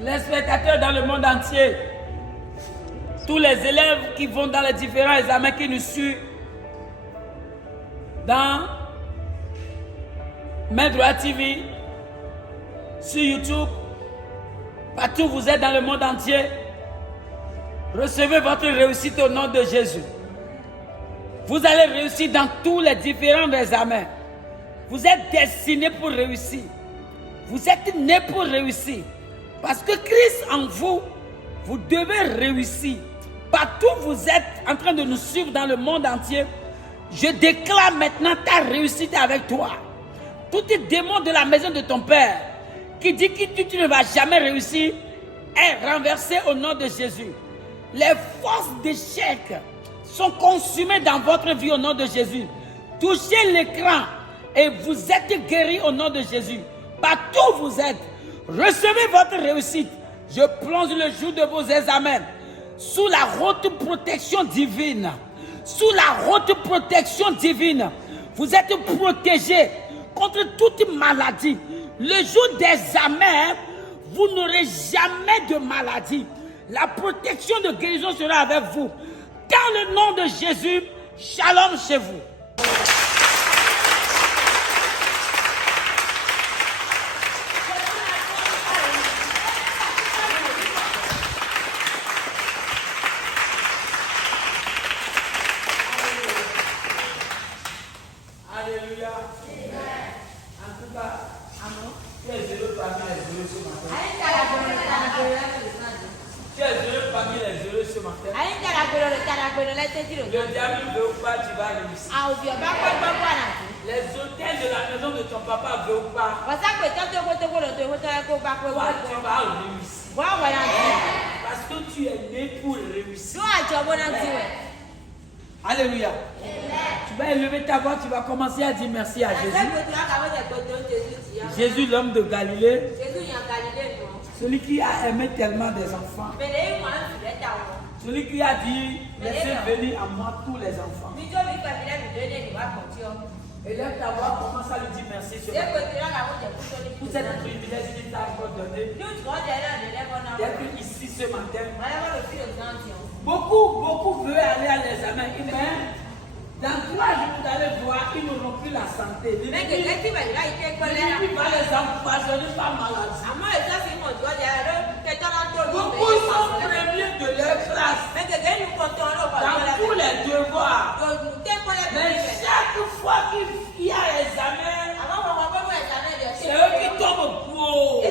les spectateurs dans le monde entier, tous les élèves qui vont dans les différents examens qui nous suivent dans Main Droite TV, sur YouTube, partout où vous êtes dans le monde entier, recevez votre réussite au nom de Jésus. Vous allez réussir dans tous les différents examens. Vous êtes destinés pour réussir. Vous êtes nés pour réussir. Parce que Christ en vous, vous devez réussir. Partout où vous êtes en train de nous suivre dans le monde entier, je déclare maintenant ta réussite avec toi. Tout démon de la maison de ton père qui dit que tu ne vas jamais réussir est renversé au nom de Jésus. Les forces d'échec sont consumées dans votre vie au nom de Jésus. Touchez l'écran et vous êtes guéris au nom de Jésus. Partout où vous êtes, recevez votre réussite. Je plonge le jour de vos examens sous la haute protection divine. Sous la haute protection divine. Vous êtes protégés contre toute maladie. Le jour des examens, vous n'aurez jamais de maladie. La protection de guérison sera avec vous. Dans le nom de Jésus, shalom chez vous. Alléluia. En tout cas, tu es heureux parmi les heureux ce matin. Tu es heureux parmi les heureux ce matin. Le diable veut ou pas, tu vas réussir. Les hôtels de la maison de ton papa veut ou pas, toi, tu vas réussir. Parce que tu es né pour réussir. Alléluia. Tu vas élever ta voix, tu vas commencer à dire merci à Jésus. Jésus, l'homme de Galilée, celui qui a aimé tellement des enfants, celui qui a dit laissez venir à moi tous les enfants. Élève ta voix, commence à lui dire merci ce matin. Pour cette privilège qu'il t'a encore donné d'être ici ce matin. Beaucoup veulent aller à l'examen, mais dans 3 jours, vous allez voir, ils n'auront plus la santé. Il va les empoisonner par maladie. Beaucoup sont premiers de leur classe dans tous les devoirs. Mais chaque fois qu'il y a examen, c'est eux qui tombent au pot. Et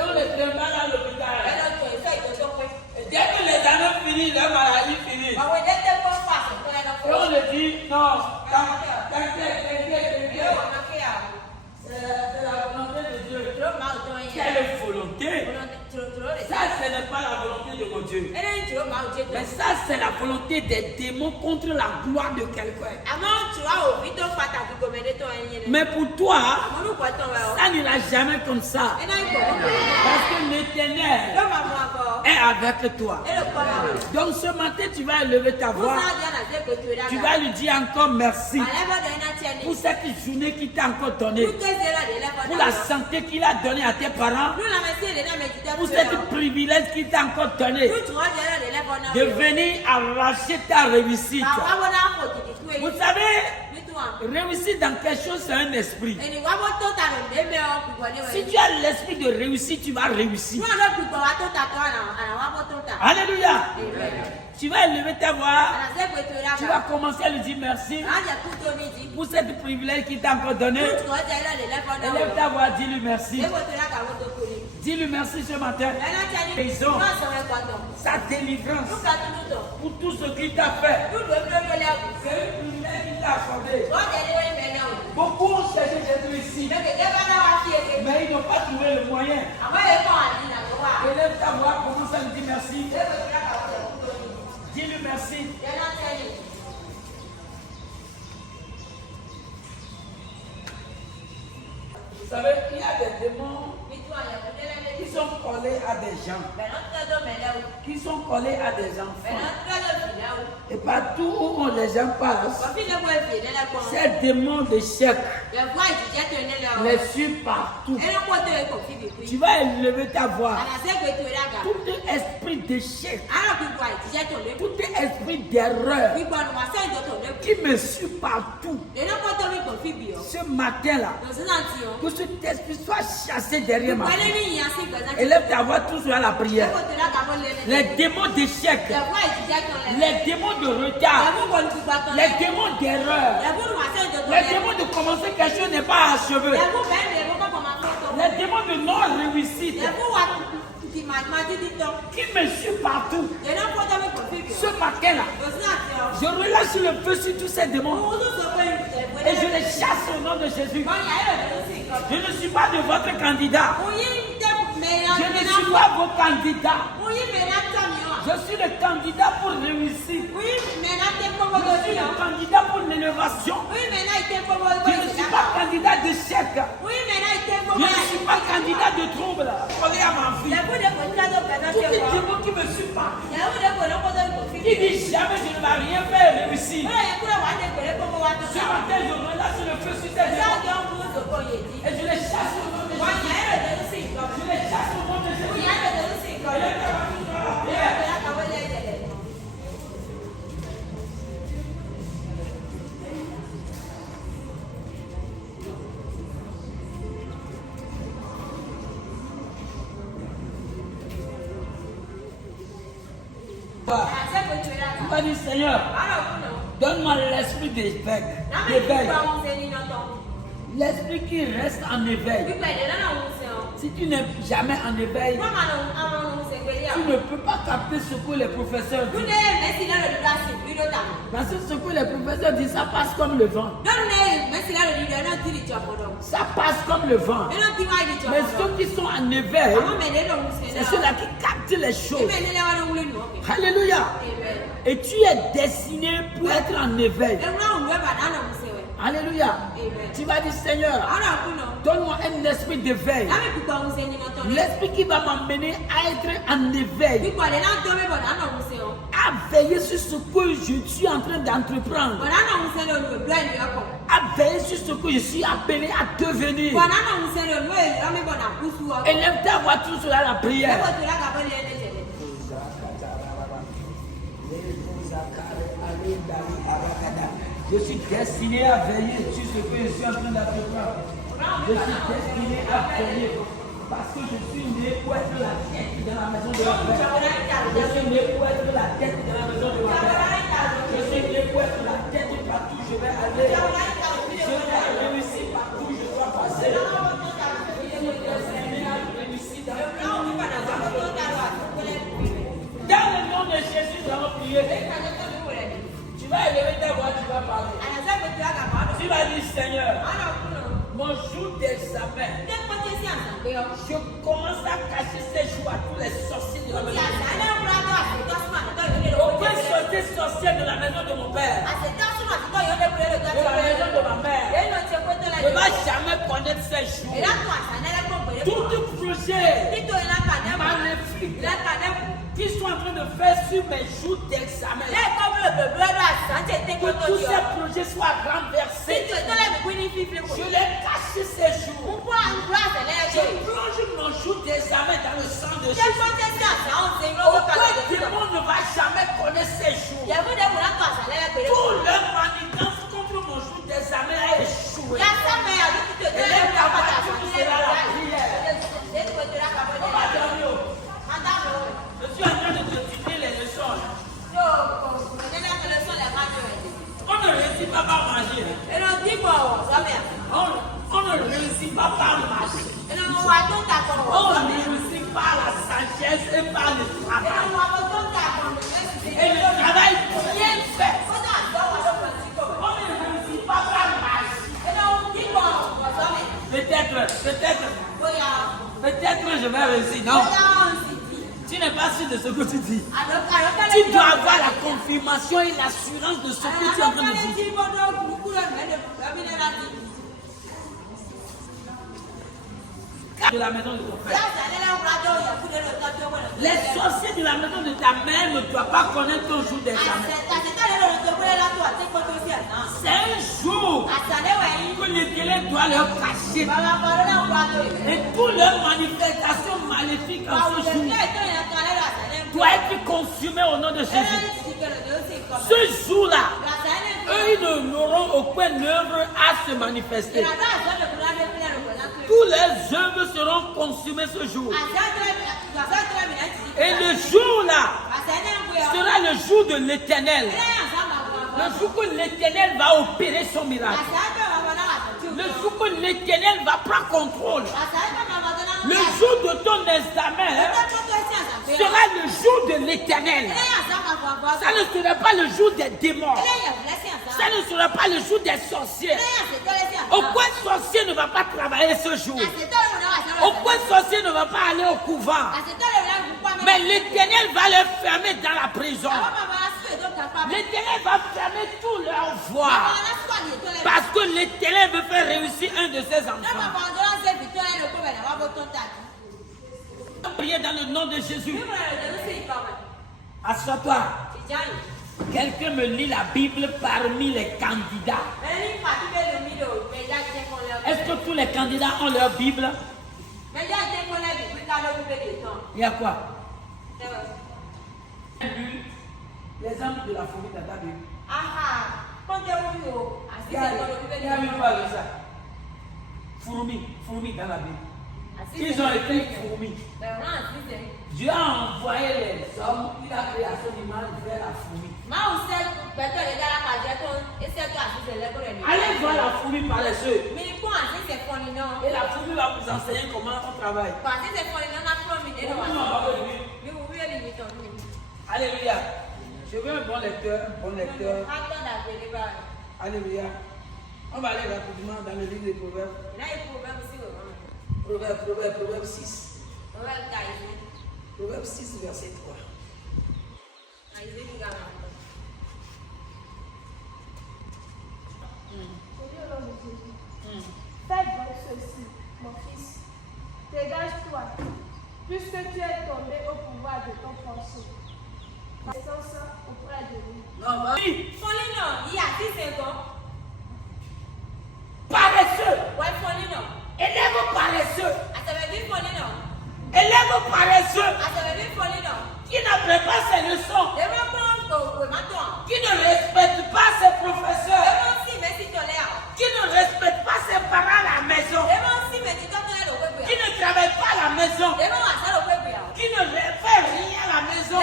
on les trimballe à l'hôpital. Dès que l'examen finit, la maladie finit. Et on le dit, non, t'inquiète. C'est la volonté de Dieu. Quelle volonté? Ça, ce n'est pas la volonté de mon Dieu. Mais ça, c'est la volonté des démons contre la gloire de quelqu'un. Mais pour toi, ça n'ira jamais comme ça. Parce que l'Éternel est avec toi. Donc ce matin, tu vas élever ta voix. Tu vas lui dire encore merci pour cette journée qu'il t'a encore donnée. Pour la santé qu'il a donnée à tes parents. Pour cette privilège qu'il t'a encore donné de venir arracher ta réussite. Vous savez, réussir dans quelque chose, c'est un esprit. Si tu as l'esprit de réussir, tu vas réussir. Alléluia. Tu vas élever ta voix. Tu vas commencer à lui dire merci pour cette privilège qu'il t'a encore donné. Élève ta voix, dis-lui merci. Dis-lui merci ce matin. Guérison, sa délivrance pour tout ce qu'il t'a fait. C'est une privilège qu'il t'a accordé. Beaucoup ont cherché Jésus ici, mais ils n'ont pas trouvé le moyen. Élève ta voix, commence à lui dire merci. Dis-lui merci. Vous savez, il y a des démons qui sont collés à des gens, qui sont collés à des enfants. Et partout où les gens passent, ces démons d'échec les suivent partout. Tu vas élever ta voix. Tout esprit d'échec, tout esprit d'erreur qui me suit partout, ce matin-là, que cet esprit soit chassé derrière ma vie. Élève ta voix tous à la prière. Les démons d'échec, les démons de retard, les démons d'erreur, les démons de commencer quelque chose n'est pas achevé, les démons de non-réussite qui me suivent partout. Ce matin-là, je relâche le feu sur tous ces démons et je les chasse au nom de Jésus. Je ne suis pas de votre candidat. Je ne suis pas vos candidats. Je suis le candidat pour réussir. Je suis le candidat pour l'élévation. Je ne suis pas candidat d'échec. Je ne suis pas candidat de trouble. Collé à ma vie. Tous les démons qui me suivent pas, qui disent jamais je ne vais rien faire réussir. Ce matin, je relâche le feu sur ces démons et je les chasse au nom de Jésus. Je les chasse au nom de Jésus. Tu vas dire, Seigneur, donne-moi l'esprit d'éveil. L'esprit qui reste en éveil. Si tu n'es jamais en éveil, tu ne peux pas capter ce que les professeurs disent. Parce que ce que les professeurs disent, ça passe comme le vent. Ça passe comme le vent. Mais ceux qui sont en éveil, c'est ceux-là qui captent les choses. Alléluia. Et tu es destiné pour être en éveil. Alléluia. Tu vas dire, Seigneur, donne-moi un esprit d'éveil. L'esprit qui va m'amener à être en éveil. À veiller sur ce que je suis en train d'entreprendre. À veiller sur ce que je suis appelé à devenir. Élève ta voix tout sur la prière. Je suis destiné à veiller sur ce que je suis en train d'entreprendre. Je suis destiné à veiller parce que je suis né pour être la tête dans la maison de mon père. Je suis né pour être la tête dans la maison de mon père. Je suis né pour être la tête partout où je vais aller. Je vais réussir partout où je dois passer. Je suis destiné à réussir dans le nom de Jésus, nous allons prier. Tu vas élever ta voix, tu vas parler. Tu vas dire, Seigneur, mon jour d'examen, je commence à cacher ces jours à tous les sorciers de la maison. Aucun sorcier de la maison de mon père, de la maison de ma mère, ne va jamais connaître ces jours. Tout projet maléfique qui sont en train de faire sur mes jours d'examen, que tous ces projets soient renversés. Je les cache ces jours. Je plonge mon jour d'examen dans le sang de Jésus. Aucun démon ne va jamais connaître ces jours. Tout leur manigance contre mon jour d'examen a échoué. Et les camarades, c'est la prière. On va dormir. Je suis en train de te dire les leçons. On ne réussit pas par magie. On ne réussit pas par magie. On réussit par la sagesse et par le travail. Et le travail bien fait. On ne réussit pas par magie. Peut-être je vais réussir. Non. Tu n'es pas sûr de ce que tu dis. Tu dois avoir la confirmation et l'assurance de ce que tu es en train de dire. De la maison de ton père. Les sorciers de la maison de ta mère ne doivent pas connaître ton jour d'examen. C'est un jour que l'Éternel doit leur cacher. Et toutes leurs manifestations maléfiques en ce jour doivent être consumées au nom de Jésus. Ce jour-là, eux, ils n'auront aucune œuvre à se manifester. Tous les œuvres seront consumées ce jour. Et le jour-là sera le jour de l'Éternel. Le jour que l'Éternel va opérer son miracle. Le jour que l'Éternel va prendre contrôle. Le jour de ton examen sera le jour de l'Éternel. Ça ne sera pas le jour des démons. Ça ne sera pas le jour des sorciers. Aucun sorcier ne va pas travailler ce jour. Aucun sorcier ne va pas aller au couvent. Mais l'Éternel va les fermer dans la prison. L'Éternel va fermer tous leurs voies. Parce que l'Éternel veut faire réussir un de ses enfants. Priez dans le nom de Jésus. Assois-toi. Quelqu'un me lit la Bible parmi les candidats. Est-ce que tous les candidats ont leur Bible? Il y a quoi? L'exemple de la fourmi dans ta Bible. Il y a une fois avec ça. Fourmi dans la Bible. Ils ont été fourmis. Dieu a envoyé les hommes, il a créé à son image vers la fourmi. Allez voir la fourmi paresseuse. Et la fourmi va vous enseigner comment on travaille. Alléluia. Je veux un bon lecteur, Alléluia. On va aller rapidement dans le livre des Proverbes. Proverbe 6. Proverbe 6, verset 3. Faites donc ceci, mon fils. Dégage-toi, puisque tu es tombé au pouvoir de ton pensée. Présence auprès de lui. Non, va. Paresseux. Élève paresseux. Élève paresseux. Qui n'apprend pas ses leçons. Qui ne respecte pas ses professeurs. Qui ne respecte pas ses parents à la maison. Qui ne travaille pas à la maison. Qui ne fait rien à la maison.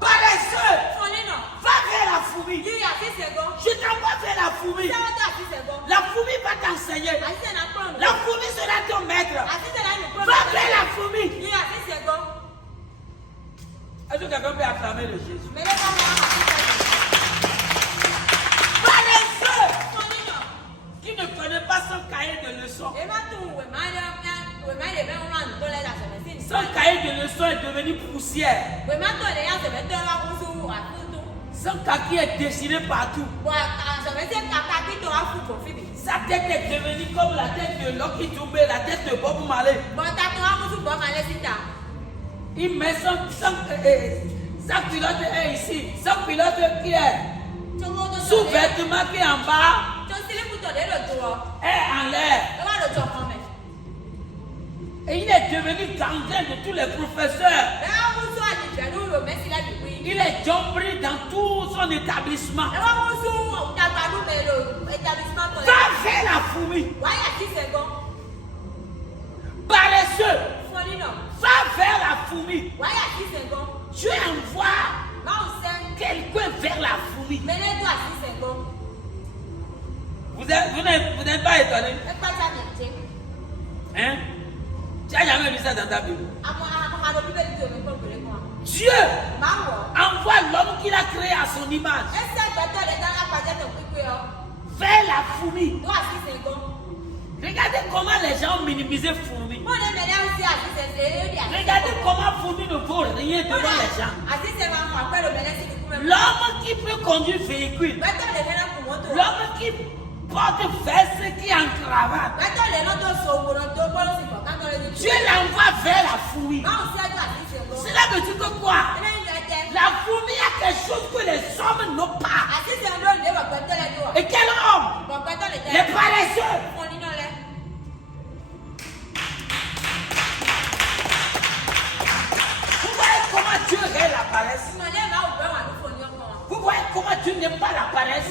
Paresseux. Va vers la fourmi. Je t'envoie vers la fourmi. La fourmi va t'enseigner. La fourmi sera ton maître. Va vers la fourmi. Est-ce que quelqu'un peut acclamer le Jésus? Paresseux. Qui ne connaît pas son cahier de leçons. Son cahier de leçons est devenu poussière. Son kaki est déchiré partout. Sa tête est devenue comme la tête de Lucky Dube, la tête de Bob Marley. Il met sa pilote est ici. Son pilote qui est sous-vêtement qui est en bas est en l'air. Et il est devenu gangrène de tous les professeurs. Il est jambri dans tout son établissement. Va vers la fourmi. Paresseux. Va vers la fourmi. Tu envoies quelqu'un vers la fourmi. Vous n'êtes pas étonné? Hein? Tu n'as jamais vu ça dans ta Bible? Dieu envoie l'homme qu'il a créé à son image vers la fourmi. Regardez comment les gens minimisent fourmi. Regardez comment fourmi ne vaut rien devant les gens. L'homme qui peut conduire véhicule. L'homme qui porte veste, qui est en cravate. Dieu l'envoie vers la fourmi. Cela veut dire que quoi? La fourmi a quelque chose que les hommes n'ont pas. Et quel homme? Les paresseux. Vous voyez comment Dieu hait la paresse? Vous voyez comment Dieu n'aime pas la paresse?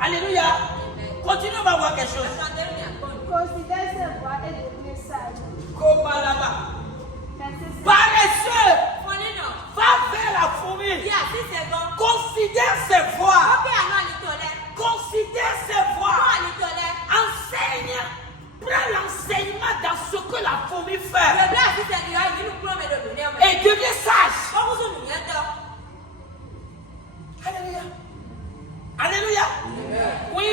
Alléluia. Continue, on va voir quelque chose. Considère ses voies et devenez sage. Paresseux, va vers la fourmi. Considère ses voies. Considère ses voies. Enseigne. Prends l'enseignement dans ce que la fourmi fait. Et deviens sage. Alléluia. Alléluia. Oui.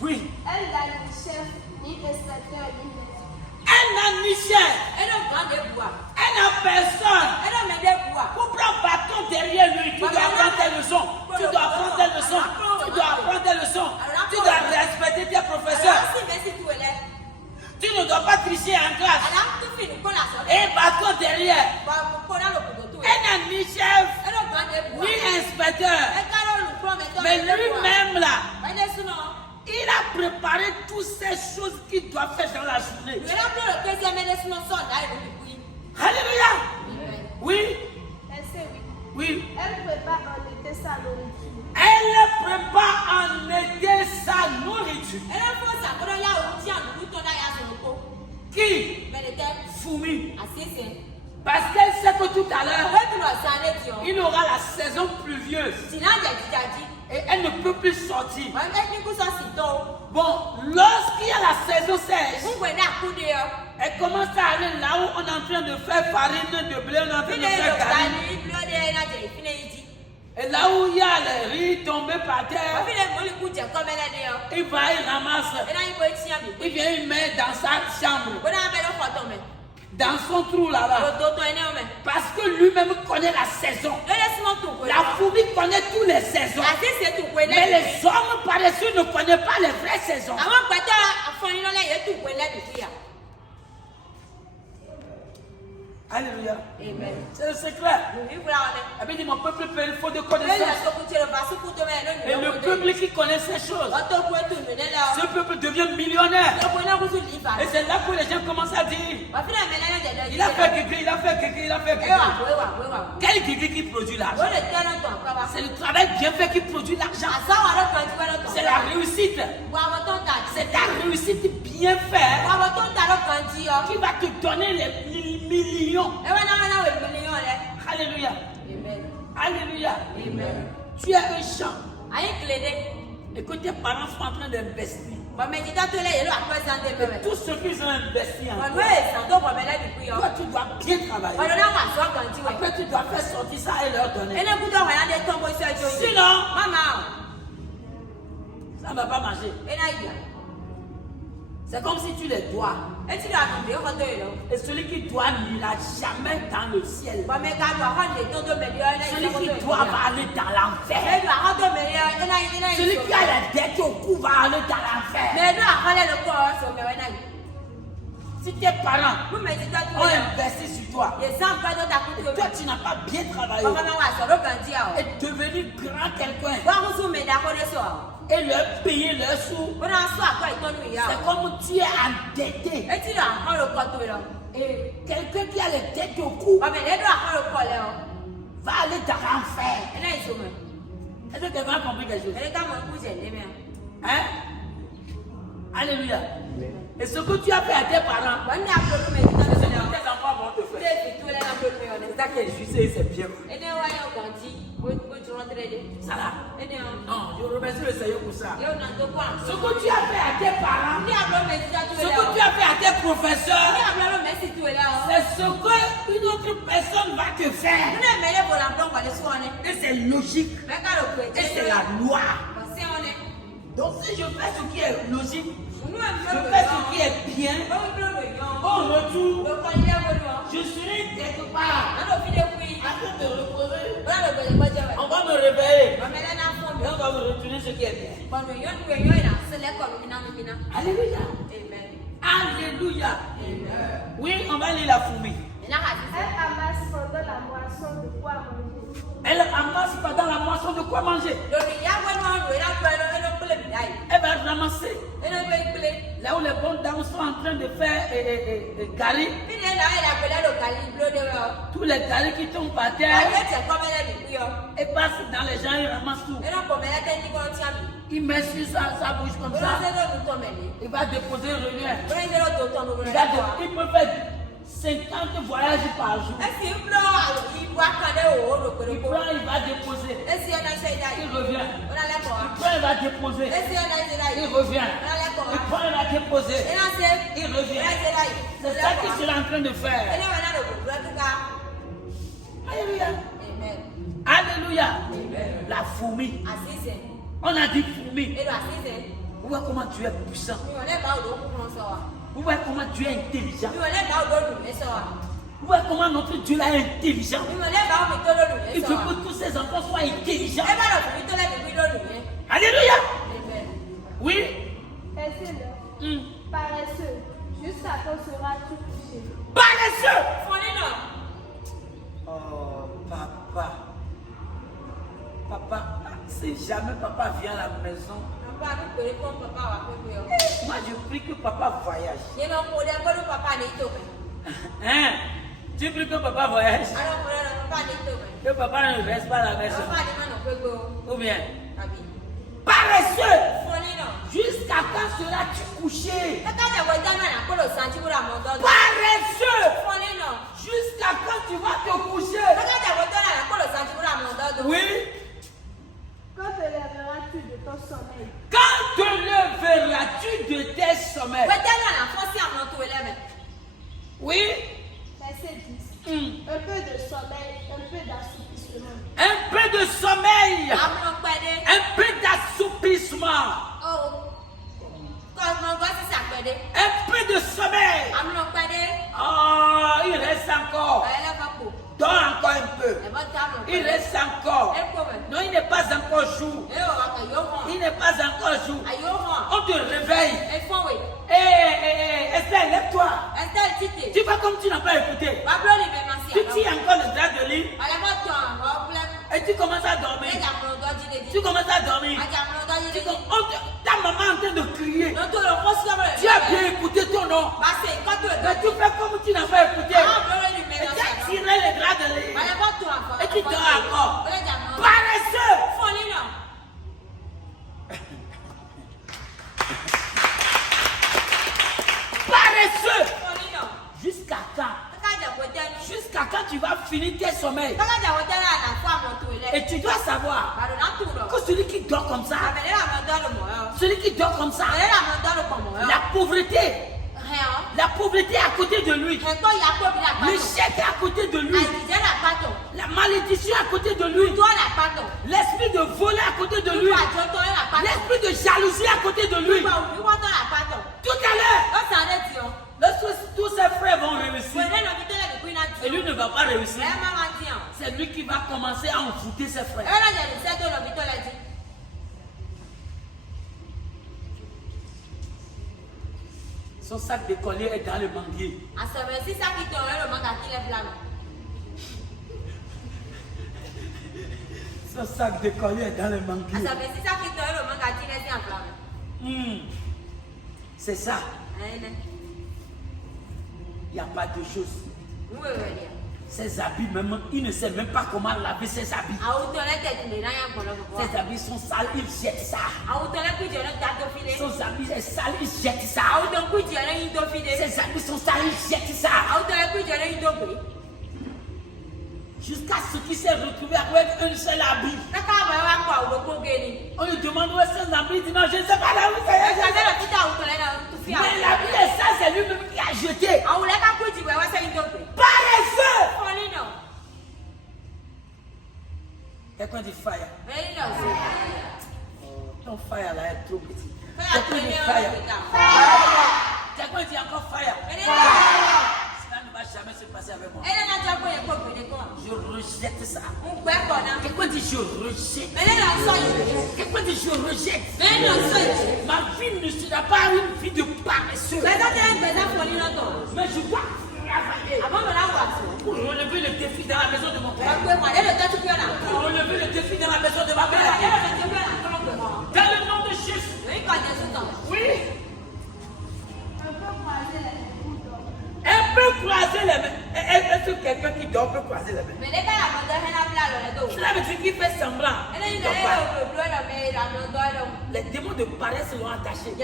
Oui. Elle n'a ni chef, ni inspecteur, ni maître. Elle n'a ni chef. Elle n'a personne. Pour prendre bâton derrière lui, tu dois apprendre tes leçons. Tu dois apprendre tes leçons. Tu dois apprendre tes leçons. Tu dois respecter tes professeurs. Tu ne dois pas tricher en classe. Et bâton derrière. Elle n'a ni chef, ni inspecteur. Mais lui-même là, il a préparé toutes ces choses qu'il doit faire dans la journée. Alléluia. Oui. Oui. Elle prépare en été sa nourriture. Elle prépare en été sa nourriture. Qui? Fourmi. Parce qu'elle sait que tout à l'heure, il aura la saison pluvieuse. Et elle ne peut plus sortir. Bon, lorsqu'il y a la saison sèche, elle commence à aller là où on est en train de faire farine de blé, on est en train de faire farine. Et là où il y a les riz tombés par terre, il va, il ramasse. Il vient, il met dans sa chambre, dans son trou là-bas. Parce que lui-même connaît la saison. La fourmi connaît toutes les saisons. Mais les hommes paresseux ne connaissent pas les vraies saisons. Alléluia. Amen. C'est le secret. Elle dit, mon peuple il faut de connaissances. Et le peuple qui connaît ces choses, ce peuple devient millionnaire. Et c'est là que les gens commencent à dire, il a fait quelque, il a fait quelque, il a fait quelque. Quel quelque qui produit l'argent? C'est le travail bien fait qui produit l'argent. C'est la réussite. C'est ta réussite bien faite qui va te donner les millions. Alléluia. Alléluia. Tu as un champ et que tes parents sont en train d'investir. Tout ce qu'ils ont investi en toi, tu dois bien travailler. Après, tu dois faire sortir ça et leur donner. Sinon, ça ne va pas marcher. C'est comme si tu les dois. Et celui qui doit n'ira jamais dans le ciel. Celui qui doit va aller dans l'enfer. Celui qui a la dette au cou va aller dans l'enfer. Si tes parents ont investi sur toi, et toi tu n'as pas bien travaillé et devenu grand quelqu'un et leur payer leurs sous, c'est comme tu es endetté. Et quelqu'un qui a les têtes au cou va aller dans l'enfer. Est-ce que quelqu'un a compris quelque chose? Hein? Alléluia. Et ce que tu as fait à tes parents, c'est ce que tes enfants vont te faire. C'est ça qui est juste et c'est bien. Ça là? Non, je remercie le Seigneur pour ça. Ce que tu as fait à tes parents, ce que tu as fait à tes professeurs, c'est ce qu'une autre personne va te faire. Et c'est logique. Et c'est la loi. Donc si je fais ce qui est logique, je fais ce qui est bien, au retour, je serai quelque part en train de reposer. On va me réveiller et on va me retourner ce qui est bien. Alléluia. Alléluia. Oui, on va lire la fourmi. Elle amasse pendant la moisson de quoi manger. Elle amasse pendant la moisson de quoi manger. Elle va ramasser là où les bonnes dames sont en train de faire gari. Tous les garis qui tombent par terre. Et passent dans les gens, ils ramassent tout. Il met sur sa bouche comme ça. Il va déposer, il revient. Il peut faire 50 voyages par jour. Il prend, il va déposer. Il revient. Il prend, il va déposer. Il revient. Il prend, il va déposer. Il revient. C'est ça qu'il sera en train de faire. Alléluia. Alléluia. La fourmi. On a dit fourmi. Vous voyez comment tu es puissant. Vous voyez comment tu es intelligent. Vous voyez comment notre Dieu est intelligent. Il veut que tous ses enfants soient intelligents. Alléluia. Oui. Laissez-le. Paresseux. Jusqu'à quand seras-tu couché? Paresseux. Oh, papa. Papa, c'est jamais papa vient à la maison. Moi, je prie que papa voyage. Hein? Tu pries que papa voyage? Que papa ne reste pas à la maison. Ou bien? Paresseux! Jusqu'à quand seras-tu couché? Paresseux! Jusqu'à quand tu vas te coucher? Oui? Quand te lèveras-tu de ton sommeil? Quand te leveras-tu de tes sommeils? Oui? Verset 10. Un peu de sommeil, un peu d'assoupissement. Un peu de sommeil, un peu d'assoupissement. Un peu de sommeil. Oh, il reste encore. Dors encore un peu. Il reste encore. Non, il n'est pas encore jour. Il n'est pas encore jour. On te réveille. Esther, lève-toi. Tu vas comme tu n'as pas écouté. Tu tires encore le drap de lit. Et tu commences à dormir. Tu commences à dormir. Ta maman est en train de crier. Tu as bien écouté ton nom. Mais tu fais comme tu n'as pas écouté. Et tu as tiré le drap de lit. Et tu dors encore. Paresseux. Paresseux. Jusqu'à quand? Jusqu'à quand tu vas finir tes sommeils? Et tu dois savoir que celui qui dort comme ça, la pauvreté est à côté de lui. L'échec est à côté de lui. La malédiction est à côté de lui. L'esprit de voler à côté de lui. L'esprit de jalousie à côté de lui. Tout à l'heure, lorsque tous ses frères vont réussir, et lui ne va pas réussir, c'est lui qui va commencer à envoûter ses frères. Son sac de collier est dans le manguier. Son sac de collier est dans le manguier. C'est ça. Il n'y a pas de choses. Ses habits, même, il ne sait même pas comment laver ses habits. Ses habits sont sales, il jette ça. Ses habits sont sales, il jette ça. Ses habits sont sales, il jette ça. Jusqu'à ce qu'il s'est retrouvé avec un seul habit. On lui demande où est son habit, il dit non, je ne sais pas là où c'est. Mais l'habit est sale, c'est lui-même qui a jeté. Paresseux! Quelqu'un dit fire. Ton fire là est trop petit. Quelqu'un dit fire. Quelqu'un dit encore fire. Cela ne va jamais jamais se passer avec moi. Elle n'a pas eu quoi. Je rejette ça. On peut pas. Quelqu'un dit je rejette. Mais elle a ça. Quelqu'un dit je rejette. Mais elle a ça. Ma vie ne sera pas une vie de paresseux. Mais ça, c'est un pour lui, mais je dois travailler avant de l'avoir. pour relever le défi dans la maison de mon père. Pour relever le défi dans la maison de ma mère. Dans le nom de Jésus. Oui. Elle peut croiser les mains. Est-ce que quelqu'un qui dort peut croiser les mains? Cela veut dire qu'il fait semblant. Les démons de paresse l'ont attaché.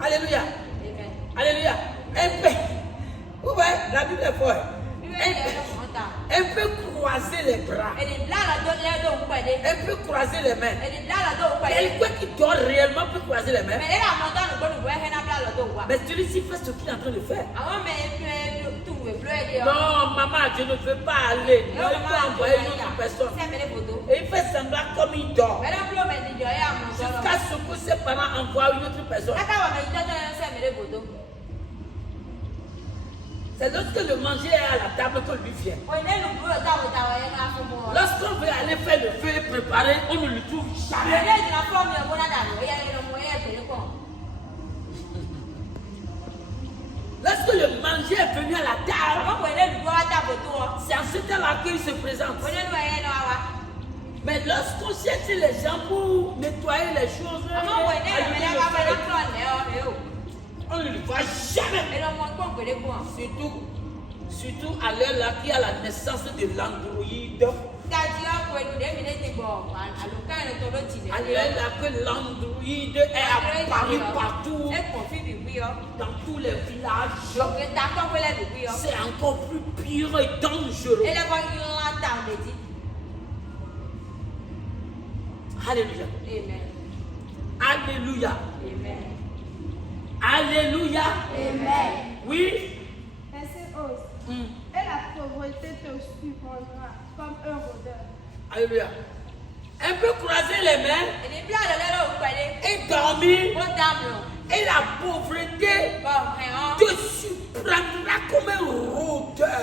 Alléluia. Alléluia. Elle peut. Vous voyez, la Bible est forte. Elle peut croiser les bras. Elle peut croiser les mains. Quelqu'un qui dort réellement peut croiser les mains. Mais celui-ci fait ce qu'il est en train de faire. Non, maman, je ne veux pas aller. Non, il peut envoyer une autre personne. Et il fait semblant comme il dort. Jusqu'à ce que ses parents envoient une autre personne. C'est lorsque le manger est à la table que lui vient. Lorsqu'on veut aller faire le feu et préparer, on ne le trouve jamais. Lorsque le manger est venu à la table, c'est en ce temps-là qu'il se présente. Mais lorsqu'on cherche les gens pour nettoyer les choses, on ne le voit jamais. Surtout à l'heure là qui a la naissance de l'androïde. À l'heure là que l'androïde est apparu partout, dans tous les villages, c'est encore plus pire et dangereux. Alléluia. Alléluia. Alléluia. Amen. Oui. Verset 11. Et la pauvreté te surprendra comme un rôdeur. Alléluia. Elle peut croiser les mains et dormir. Et la pauvreté te surprendra comme un rôdeur.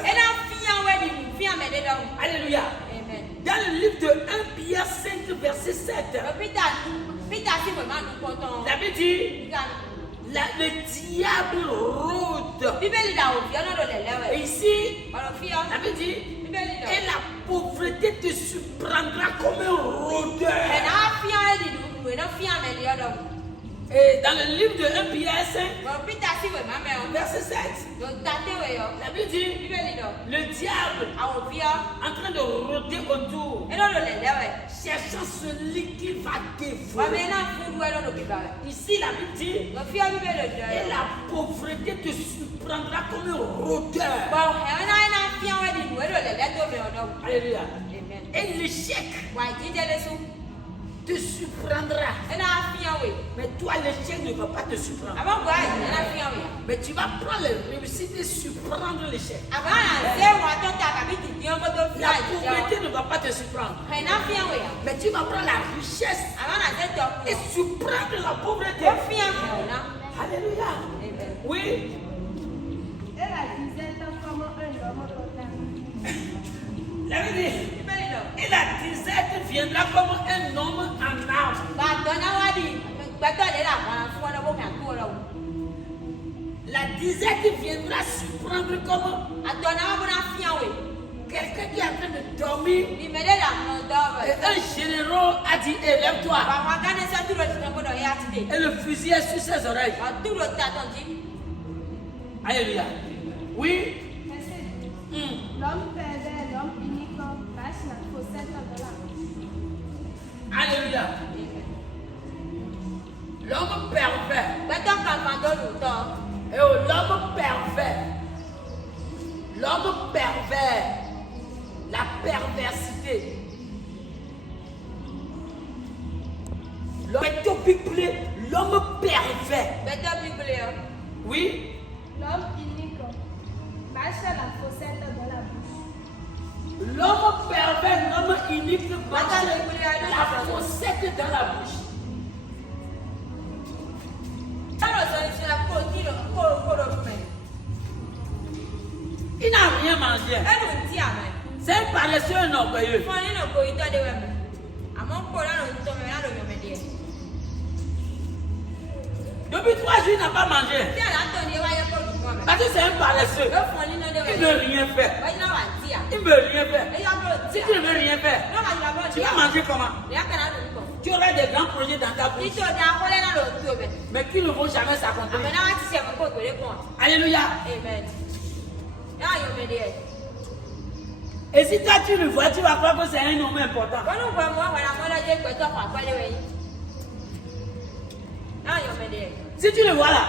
Alléluia. Dans le livre de 1 Pierre 5, verset 7, la Bible dit le diable rôde. Et ici, la Bible dit et la pauvreté te surprendra comme un rôdeur. Et dans le livre de 1 Pierre 5, verset 7, la Bible dit le diable en train de rôder autour, cherchant celui qui va dévorer. Ici, la Bible dit et la pauvreté te surprendra comme un rôdeur. Alléluia. Et l'échec te surprendra. Mais toi, l'échec ne va pas te surprendre. Mais tu vas prendre les réussites et surprendre l'échec. La pauvreté ne va pas te surprendre. Mais tu vas prendre la richesse et surprendre la pauvreté. Alléluia. Oui. Et la disette comme un homme total. La Bible dit, et la disette viendra comme un homme en arme. La disette viendra surprendre comme quelqu'un qui est en train de dormir. Et un général a dit, élève-toi. Et le fusil est sur ses oreilles. Alléluia. Oui. L'homme pervers, l'homme unique, lâche la fossette de la bouche. Alléluia. L'homme pervers. Et l'homme pervers. L'homme pervers. La perversité. L'homme pervers. Oui. L'homme unique, lâche la fossette de la bouche. L'homme pervers, l'homme unique, lâche la fossette dans la bouche. Il n'a rien mangé. C'est un paresseux, un orgueilleux. Depuis 3 jours, il n'a pas mangé. Parce que c'est un paresseux. Il ne veut rien faire. Il ne veut rien faire. Si tu ne veux rien faire, tu vas manger comment? Tu auras des grands projets dans ta bouche, mais qui ne vont jamais s'accomplir. Alléluia. Et si toi tu le vois, tu vas croire que c'est un homme important. Si tu le vois là,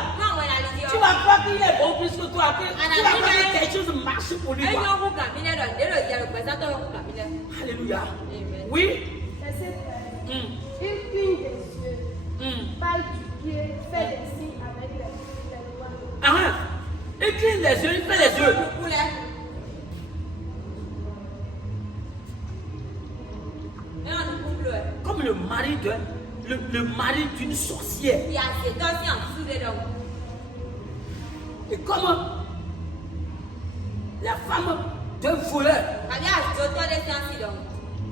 tu vas croire qu'il est bon plus que toi. Tu vas croire que quelque chose marche pour lui. Alléluia. Oui. Il cligne des yeux, parle du pied, fait des signes avec les doigts. Il cligne des yeux, il fait les yeux. Comme le mari d'une sorcière. Et comme la femme d'un voleur.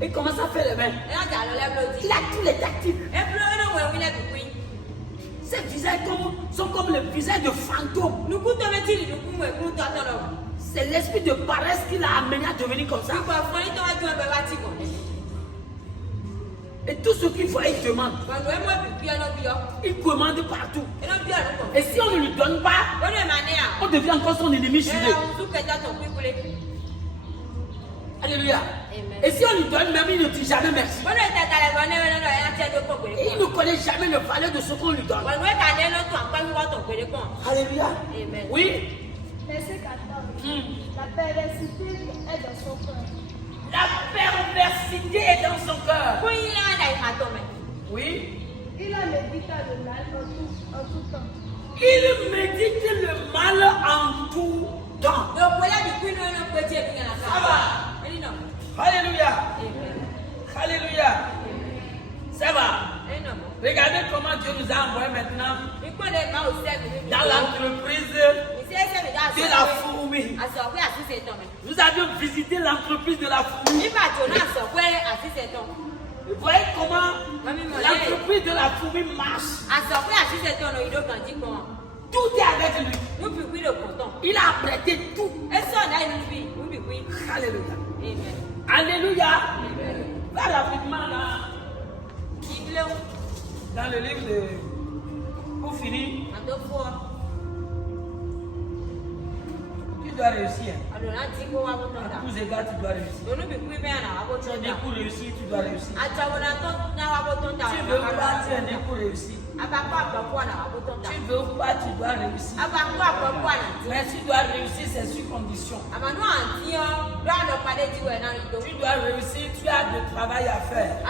Il commence à faire les mains. Il a tous les tactiques. Ces visages sont comme le visage de fantôme. C'est l'esprit de paresse qui l'a amené à devenir comme ça. Et tout ce qu'il voit, il demande. Il commande partout. Et si on ne lui donne pas, on devient encore son ennemi juré. Alléluia. Et si on lui donne même, il ne dit jamais merci. Et il ne connaît jamais le valeur de ce qu'on lui donne. Alléluia. Oui. Verset 14. La perversité est dans son cœur. La perversité est dans son cœur. Oui. Il a médité le mal en tout temps. Il médite le mal en tout temps. Ça va. Alléluia. Alléluia. Ça va. Regardez comment Dieu nous a envoyé maintenant dans l'entreprise de la fourmi. Nous avions visité l'entreprise de la fourmi. Vous voyez comment l'entreprise de la fourmi marche. Tout est avec lui. Il a apprêté tout. Alléluia. Alléluia. Va rapidement là. Dans le livre de... Pour finir. Tu dois réussir. À tous égards, tu dois réussir. Tu as des coups réussis, tu dois réussir. Tu veux pas, tu as des coups réussis. Tu veux pas, tu dois réussir. Mais tu dois réussir, c'est sur condition. Tu dois réussir, tu as du travail à faire. Tu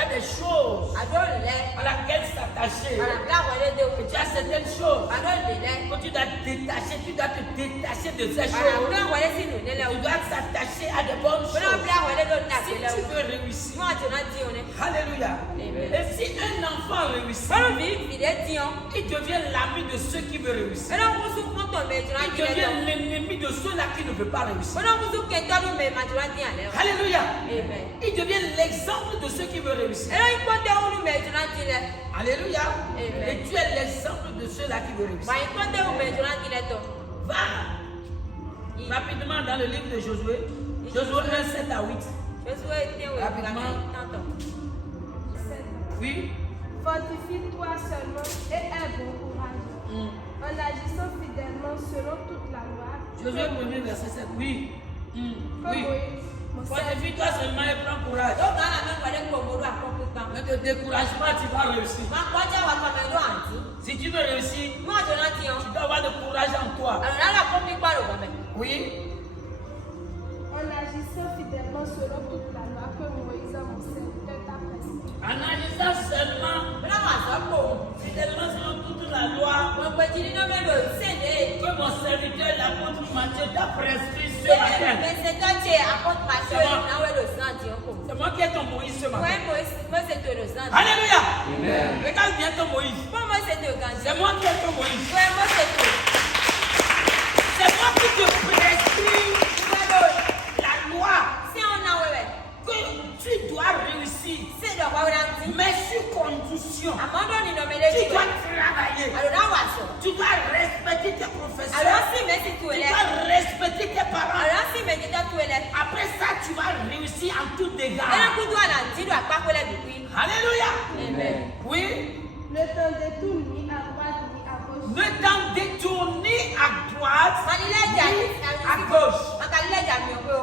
as des choses à laquelle s'attacher. Et tu as certaines choses que tu dois détacher. Tu dois te détacher de ces choses. Tu dois s'attacher à de bonnes choses. Si tu veux réussir. Alléluia. Et si un enfant réussit, il devient l'ami de ceux qui veulent réussir. Il devient l'ennemi de ceux-là qui ne veulent pas réussir. Alléluia. Il devient l'exemple de ceux qui veulent réussir. Alléluia. Et tu es l'exemple de ceux-là qui veulent réussir. Va rapidement dans le livre de Josué. Josué 1, 7 à 8. Rapidement. Oui. Fortifie-toi seulement et aie bon courage. En agissant fidèlement selon toute la loi. Josué 1, verset 7. Oui. Oui. Moïse, Fortifie-toi seulement et prends courage. Ne te décourage pas, tu vas réussir. Si tu veux réussir, tu dois avoir du courage en toi. Oui. En agissant fidèlement selon toute la loi que Moïse, mon serviteur, t'a prescrit. En agissant seulement, fidèlement selon toute la loi que mon serviteur, l'apôtre Matthieu, t'a prescrit ce matin. C'est moi qui ai ton Moïse ce matin. Alléluia. Regarde bien ton Moïse. C'est moi qui ai ton Moïse. C'est moi professeur. Alors si merci Tu tout est là. dois respecter tes parents. Alors si merci tout est là. Après ça, tu vas réussir en tout Et dégâts. là pour toi là, tu dois pas coller depuis. Alléluia. Amen. Oui. Ne t'en détourne ni à droite ni à gauche. Ne t'en détourne ni à droite Manila ni jadi à gauche. Manila jadi apa?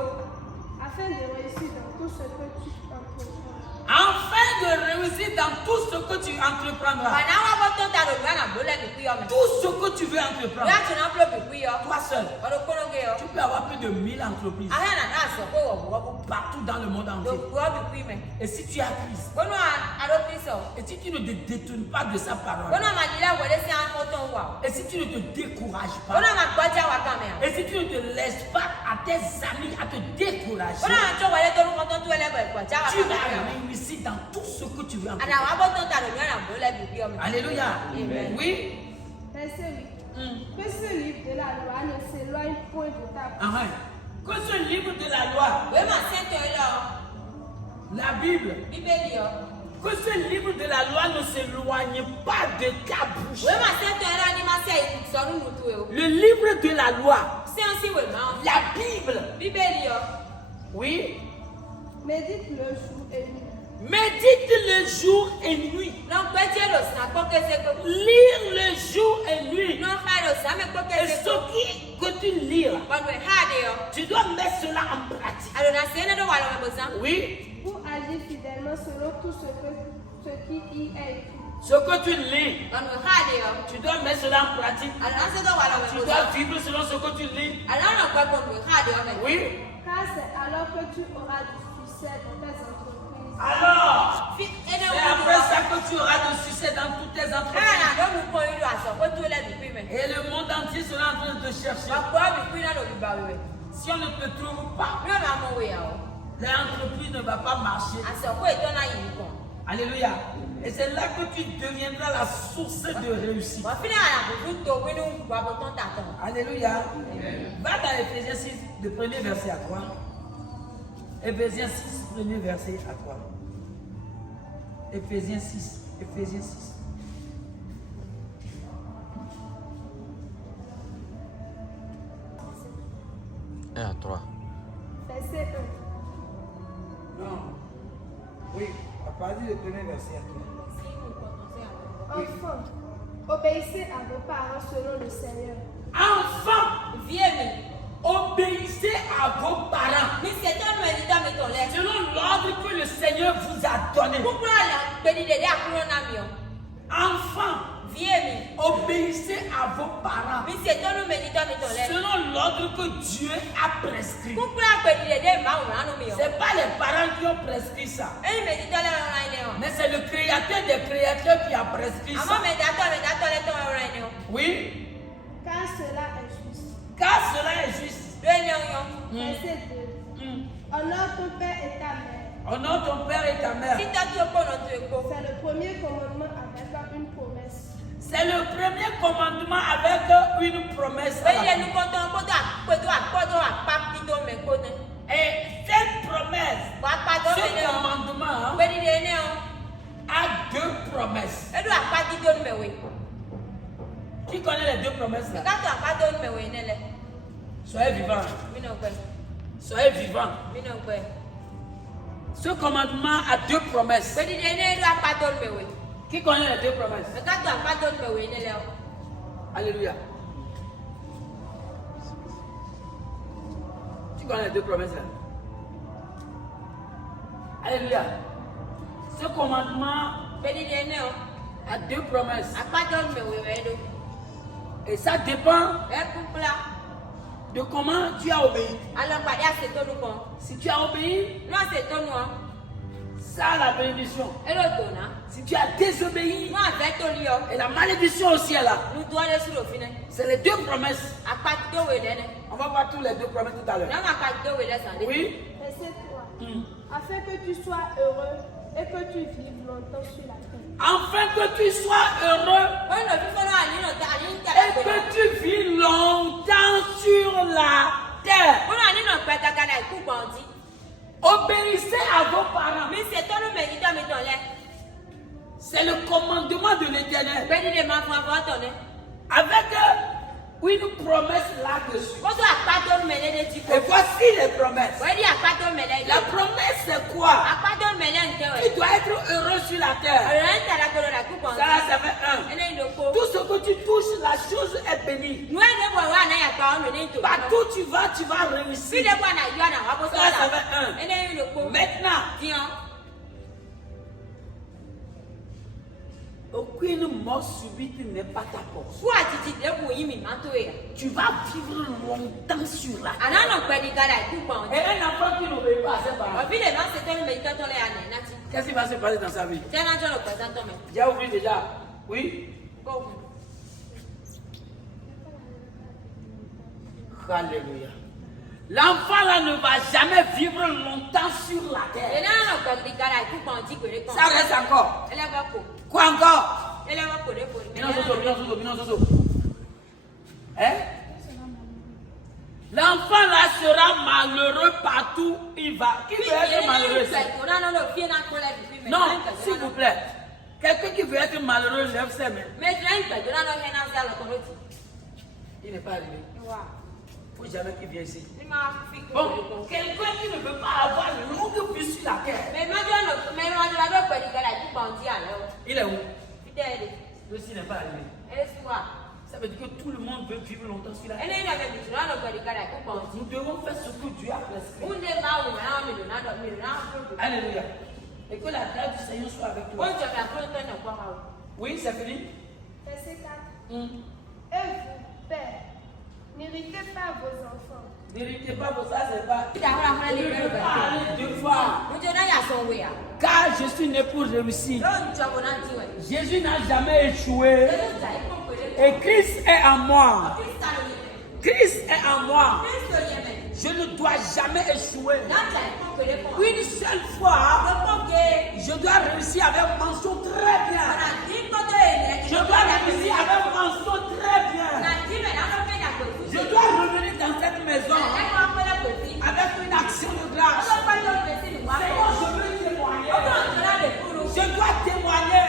Afin de réussir dans tout ce que tu entreprends. Afin de réussir dans tout ce que tu entreprendras. Mana wa boton ta do na bole depuis yo me. Tout ce que tu veux entreprendre. Ya tu na bloc depuis yo. Toi seul. Oro kono ge yo. Tu peux avoir plus de 1000 entreprises Aha na na so ko wo. partout dans le monde Do entier. ko depuis me. Et si tu as Christ, Kono aro Kristo. et si tu ne te détournes pas de sa parole, Kono Manila wele si an foton wa. et si tu ne te décourages pas, Kono ma gbaja wa kamera. et si tu ne te laisses pas à tes amis à te décourager, Kono an cho wele to foton tu ele gbaja wa tu vas kamera. réussir dans tout ce que tu veux Ana entreprendre. wa boton ta do na bole depuis yo me. Alléluia. Amen. Oui. Verset 8. Que ce livre de la loi ne s'éloigne point de ta bouche. Ah, que ce livre de la loi, We ma sente lo. la Bible, Bíbélì yo. que ce livre de la loi ne s'éloigne pas de ta bouche. We ma sente lo ni ma se so nu mutu e o. Le livre de la loi, Se an si we ma. la Bible, Bíbélì yo. oui, Médite le jour et nuit. médite le jour et nuit. Non gbeje lo san po kese ko. Lire le jour et nuit. Non ha lo san me po Et kese ce ko. que tu lis, là, Bon we ha de yo. tu dois mettre cela en pratique. Alo na se ne do wa lo me bozan. Oui, Pour agir fidèlement selon tout ce qui y est écrit. ce que tu lis, Bon we ha de yo. tu dois mettre cela en pratique. Alo na se do wa lo Tu me dois bozan. vivre selon ce que tu lis. Alo na gbe bon we ha de yo me. Oui. Car c'est alors que tu auras du succès dans tes entreprises. Alors, Fi ene c'est wo. après ça que tu auras de succès dans toutes tes Ana entreprises. na do mu ko ilu aso ko tu le bi me. Et le monde entier sera en train de te chercher. Ba ko bi na lo bi ba we. Si on ne te trouve pas, Mi o na mo we ya o. l'entreprise ne va pas marcher. Aso ko e to na yi ko. Alléluia. Et c'est là que tu deviendras la source de réussite. Wa fi na na bu to we nu wa boton ta ton. Alléluia. Va dans Éphésiens 6, le premier verset à 3. Éphésiens 6, premier verset à 3. Éphésiens 6. Éphésiens 6. Et à 3. Verset 1. Non. Oui, à partir du premier verset à 3. Enfants, obéissez à vos parents selon le Seigneur. Enfants, Vie mi. obéissez à vos parents Mi se to no e di ta mi ton le. selon l'ordre que le Seigneur vous a donné. Kukuro la pe di de de akuro na mi o. Enfants, Vie mi. obéissez à vos parents Mi se to no me di ta mi ton le. selon l'ordre que Dieu a prescrit. Kukuro pe di de ma o na no mi o. Ce n'est pas les parents qui ont prescrit ça, E me di to le ro na ile o. mais c'est le créateur des créateurs qui a prescrit Amo ça. me da to le to ro na ile o. Oui, Car cela est juste. car cela est juste. Do ele o yo. Verset 2. Honore ton père et ta mère. Honore ton père et ta mère. Si ta tu ko no tu ko. C'est le premier commandement avec une promesse. C'est le premier commandement avec une promesse. Pe ile nu ko ton ko do apa pi do me ko ne. Et cette promesse, Wa pa do me ce ne o. commandement Pe di de ne o. a deux promesses. E do apa di do me we. Qui connaît les deux promesses là? Ka to apa do me we ne le. Soyez vivants. Mi no gbe. Soyez vivants. Mi no gbe. Ce commandement a deux promesses. Pe di de ne do apa do me we. Qui connaît les deux promesses? Me ka to apa do me we ne le o. Alléluia. Tu connais les deux promesses là? Alléluia. Ce commandement Pe di de ne o. a deux promesses. Apa do me we we do. Et ça dépend E kukula. de comment tu as obéi. Alo pade ase to nu kon. Si tu as obéi, No ase to nu o. ça a la bénédiction. E lo do na. Si tu as désobéi, No ase to li o. et la malédiction aussi est là. Nu do le su lo fi ne. C'est les deux promesses. Apa do we le ne. On va voir tous les deux promesses tout à l'heure. Na ma apa do we le san de. Oui. Verset 3. Afin que tu sois heureux et que tu vives longtemps sur la terre. Afin que tu sois heureux O no fi fo no ani no ta ani ta et la que gbe. tu vis longtemps sur la terre. O no ani no pe kaka na iku gbon di. Obéissez à vos parents. Mi se to nu me di ta mi ton le. C'est le commandement de l'Éternel. Pe di de ma fun afo ton ne. Avec une promesse là-dessus. Koto akpato mele de tipo. Et voici les promesses. Wadi akpato mele. La promesse c'est quoi? Akpato mele ntewe. Tu dois être heureux sur la terre. Renta la kolo la kupo. Ça fait un. Ene ndoko. Tout ce que tu touches, la chose est bénie. Noe ne bo wa na ya pa ono ne to. Partout tu vas Si réussir. de kwa na yo na wa bo so. Ça fait un. Ene ndoko. Maintenant, Tiens. aucune mort subite n'est pas ta portion. Fu atiti de bu yimi manto ya. Tu vas vivre longtemps sur la terre. Anano kwedi gara kupo. Et un enfant qui n'obéit pas à ses parents, Obi le man se tell me ka tole ya na ti. qu'est-ce qui va se passer dans sa vie? Tena jolo presento me. Tu as oublié déjà? Oui? Go. Alléluia. L'enfant là ne va jamais vivre longtemps sur la terre. Ena no kwedi gara kupo ti kwere kon. Ça reste encore. Ele ba ko. Quoi encore? Ele ba ko de ko. Binon Zozo. Hein? L'enfant là sera malheureux partout où il va. Qui veut être malheureux? Non, s'il vous plaît. Quelqu'un qui veut être malheureux, lève ses mains. Il n'est pas arrivé. Il ne faut jamais qu'il vienne ici. Bon, quelqu'un qui ne veut pas avoir une longue vie sur la terre. Il est où? Lui n'est pas arrivé. Ça veut dire que tout le monde veut vivre longtemps sur la terre. Nous devons faire ce que Dieu a prescrit. Alléluia. Et que la grâce du Seigneur soit avec toi. Oui, c'est fini. Verset 4. Et vous, pères, n'irritez pas vos enfants. N'irritez pas vos ça, c'est pas. Je ne veux pas aller deux fois. Car je suis né pour réussir. Jésus n'a jamais échoué. Et Christ est en moi. Christ est en moi. Je ne dois jamais échouer. Une seule fois, je dois réussir avec mention très bien. Je dois réussir avec mention très bien. Je dois revenir dans cette maison avec une action de grâce. Seigneur, je veux témoigner. Je dois témoigner.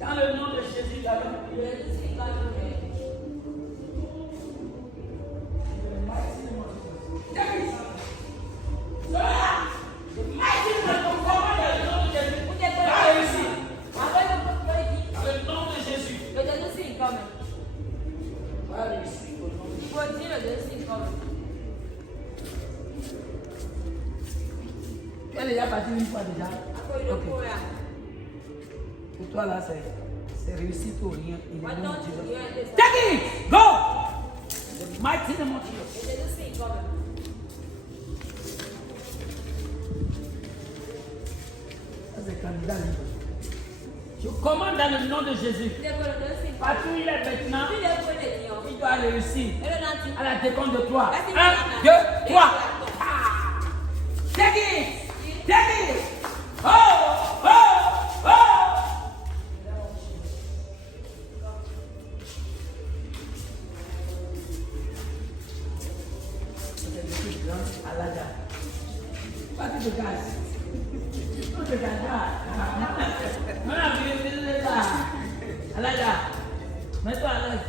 Dans le nom de Jésus, la tu es déjà parti une fois déjà? Okay. Pour toi là, c'est réussite ou rien. Il est non Dieu. Take it! Go! The mighty name of Jesus. Ça c'est candidat libre. Je commande dans le nom de Jésus. Partout où il est maintenant, il doit réussir. À la décompte de 3. 1, 2, 3. Take it! Take it! Oh! Oh! Oh! Alaja. Pas de gaz. Pas de gaz. Alaja. Mets-toi à l'aise.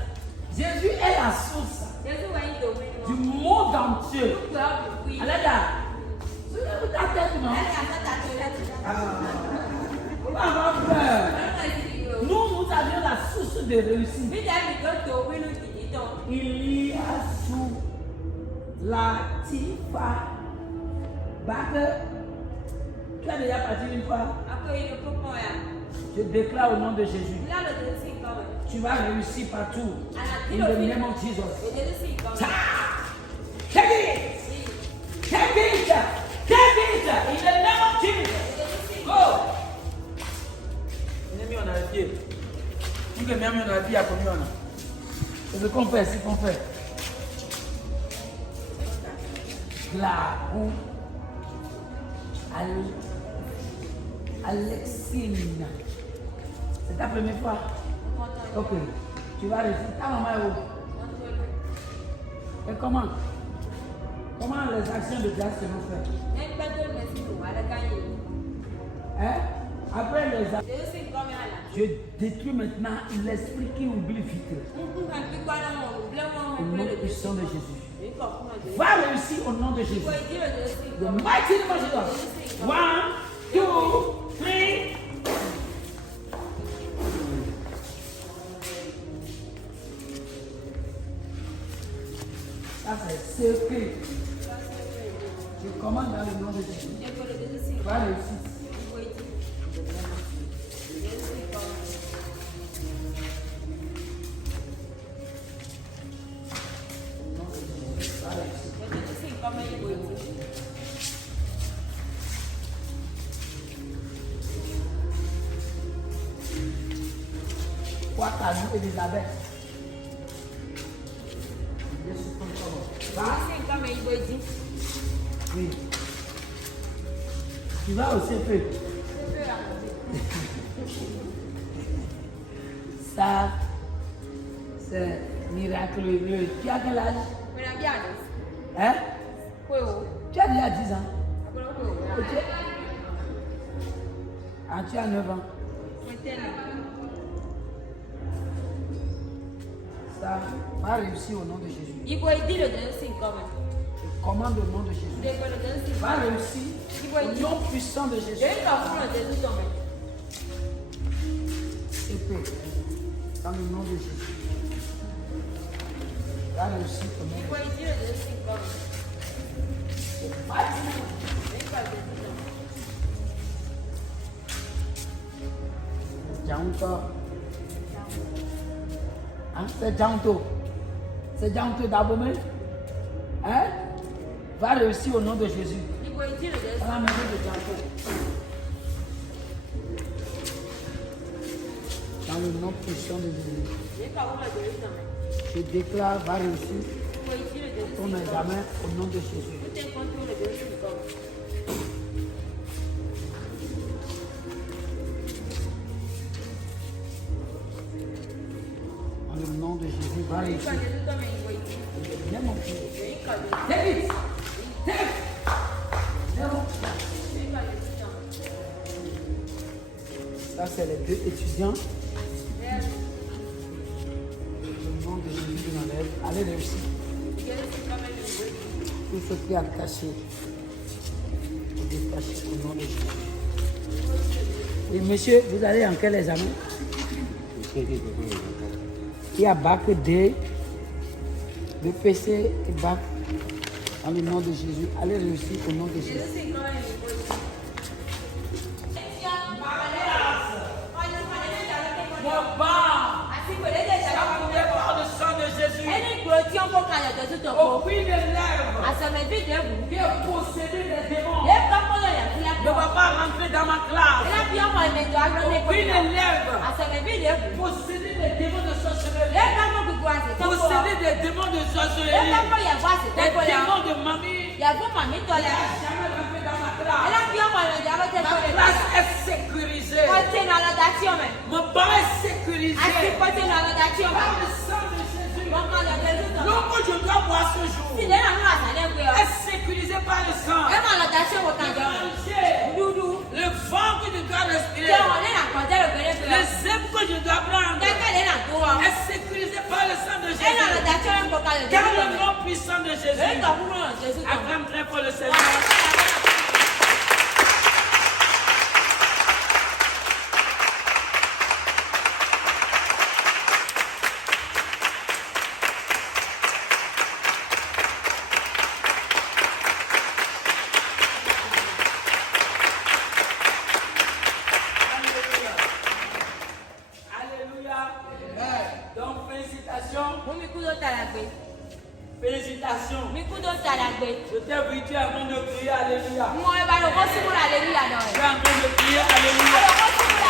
Jésus est la source du monde entier. Alaja. Soulève ta tête, non? On va avoir peur. Nous avions la source de réussite. Il y a sous la Tifa Bague. Tu as déjà parti une fois? Je déclare au nom de Jésus. Tu vas réussir partout. In the name of Jesus. Take it! Take it! Take it! In the name of Jesus. Go! On est mis en pied. Tu peux même en pied à combien? C'est ce qu'on fait, c'est ce qu'on fait. La roue Alexine. C'est ta première fois? Ok. Tu vas réussir. Ta maman est où? Et comment? Comment les actions de grâce seront faites? Ẹni pẹ́ tó lè sí ìwà lẹ́gáyé. Hein? Après les actions, Jésù sì ń kọ́ mi àlà. je détruis maintenant l'esprit qui oublie vite. Nǹkan kíkọ́ náà wọ̀ lé wọn Au wọn nom pé lè puissant de Jésus. Èyí kọ̀ fún ọ̀dọ́. Va réussir au nom de Jésus. Ìwọ ìdílé Jésù sì ń The kọ́ mi. mighty name of Jesus. 1, 2, 3. Ça c'est secret. Je commande dans le nom de Jésus. Ìjẹ́kọ̀ lè Jésù sì ń kọ́ Va mi. réussir. Ìwọ ìdílé Jésù sì ń kọ́ mi. Va réussir. Jésù sì ń kọ́ mi ìwọ ìdílé. Quoi t'as vu Elisabeth? Je suis content. Va. Jésù sì ń kọ́ mi ìwọ ìdílé. Oui. Tu vas au CP. Ça, c'est miraculeux. Tu as quel âge? Mwen a bí àná. Hein? Pé o. Tu as déjà 10 ans. Àbúrò pé o. Et tu as 9 ans. Mwen tẹ́lẹ̀. Ça va réussir au nom de Jésus. Ìwọ ìdílé Jésù sì ń kọ́ mi. Je commande au nom de Jésus. Ìjẹ́kọ̀ lè Jésù sì ń kọ́ Va mi. réussir au nom puissant de Jésus. Èyí kọ̀ fún ọ̀dọ́ Jésù tọ̀ mi. Épée. Dans le nom de Jésus. Va réussir au nom de Ìwọ ìdílé Jésù sì ń kọ́ mi. Jésus. Èyí kọ̀ Jésù tọ̀ mi. Janto. Hein? C'est Janto. C'est Janto d'Abomey. Hein? Va réussir au nom de Jésus. Ìwọ ìdílé Jésù. Dans la maison de Janto. Dans le nom puissant de Jésus. Èyí kọ̀ fún ọ̀dọ́ Jésù tọ̀ mi. Je déclare, va réussir Ìwọ ìdílé Jésù sì ton ń kọ́ mi. examen au nom de Jésus. Tout est contre le Jésù sì ń kọ́ mi. Dans le nom de Jésus, va Èyí kọ̀ réussir. Jésù tọ̀ mi ìwọ ìdílé. Viens mon fils. Èyí kọ̀ Jésù. David! David! Viens mon fils. Èyí kọ̀ Jésù tọ̀ mi. Ça, c'est les deux étudiants. Bẹ́ẹ̀ni, Au nom de Jésus de Nazareth, allez réussir. Jésù sì ń kọ́ mi ìwọ ìdílé. Tout ce qui a caché, vous détachez au nom de Jésus. Et monsieur, vous allez en quel examen? Il y a bac D, BPC et bac. Dans le nom de Jésus, allez réussir au nom de Jésus. Jésù sì ń kọ́ mi ìwọ ìdílé. Mon bas, Àti pèlè lè ṣàkóso par le sang de Jésus, ẹni ìgboro tí ó ń kó kalẹ̀ Jésù tọ̀ kó. aucune lèvre Àsọ̀mẹ̀bí ìdẹ́bù. qui est possédée des démons Yé kọ́kọ́lọ̀ yà fúlẹ̀ ne pọ̀. va pas rentrer dans ma classe. Ilé fi ọmọ ìmẹ̀jọ agbọ́dé kọ́. Aucune lèvre Àsọ̀mẹ̀bí ìdẹ́bù. possédée des démons de sorcellerie, Yé kọ́kọ́ gbogbo àṣetọ́ kọ́. possédée des démons de Yé sorcellerie, kọ́kọ́ yàgò àṣetọ́ des kọ́ la. démons de mamie. Yàgò màmí tọ́ la. Jamais rentré dans ma Ilé classe. fi ọmọ ìmẹ̀jọ agbọ́dé Ma kọ́ la. classe est sécurisée. Kọ́tí ní ọlọ́dà tí o mẹ̀. Mon banc est Àti sécurisé. kọ́tí ní ọlọ́dà tí o mẹ̀. Par le sang de Jésus. Wọ́n kọ́ lọ Jésù tọ̀. L'eau que je dois boire ce jour Sílẹ̀ náà ń àṣàlẹ̀ gbé ọ. est sécurisé par le sang. Ẹ máa lọ́dà tí o wò kàn jọ. Manger. Dúdú. Le vent que je dois Tí respirer, o wọ̀ lẹ́nà àkọ́jẹ́ rẹ̀ gbé gbé ọ. les ailes que je dois prendre Kẹ́kẹ́ lẹ́nà tó wọ. est sécurisé par le sang de Ẹ náà Jésus. lọ́dà tí o ń kọ́ kalẹ̀ Dans Jésù le tọ̀ mẹ̀. nom puissant de Èyí Jésus, kọ̀ fún ọ̀rọ̀ Jésù tọ̀ mẹ̀. acclame très fort le Seigneur. Alléluia. Donc félicitations, Mo mi kú ló tara gbé. félicitations. Mi kú ló tara gbé. Je t'ai vu, tu es en train de crier Alléluia. Mo ẹ bá lọ kó símúra lè rí ìyànà Tu rẹ̀. es en train de crier Alléluia. Bá lọ kó símúra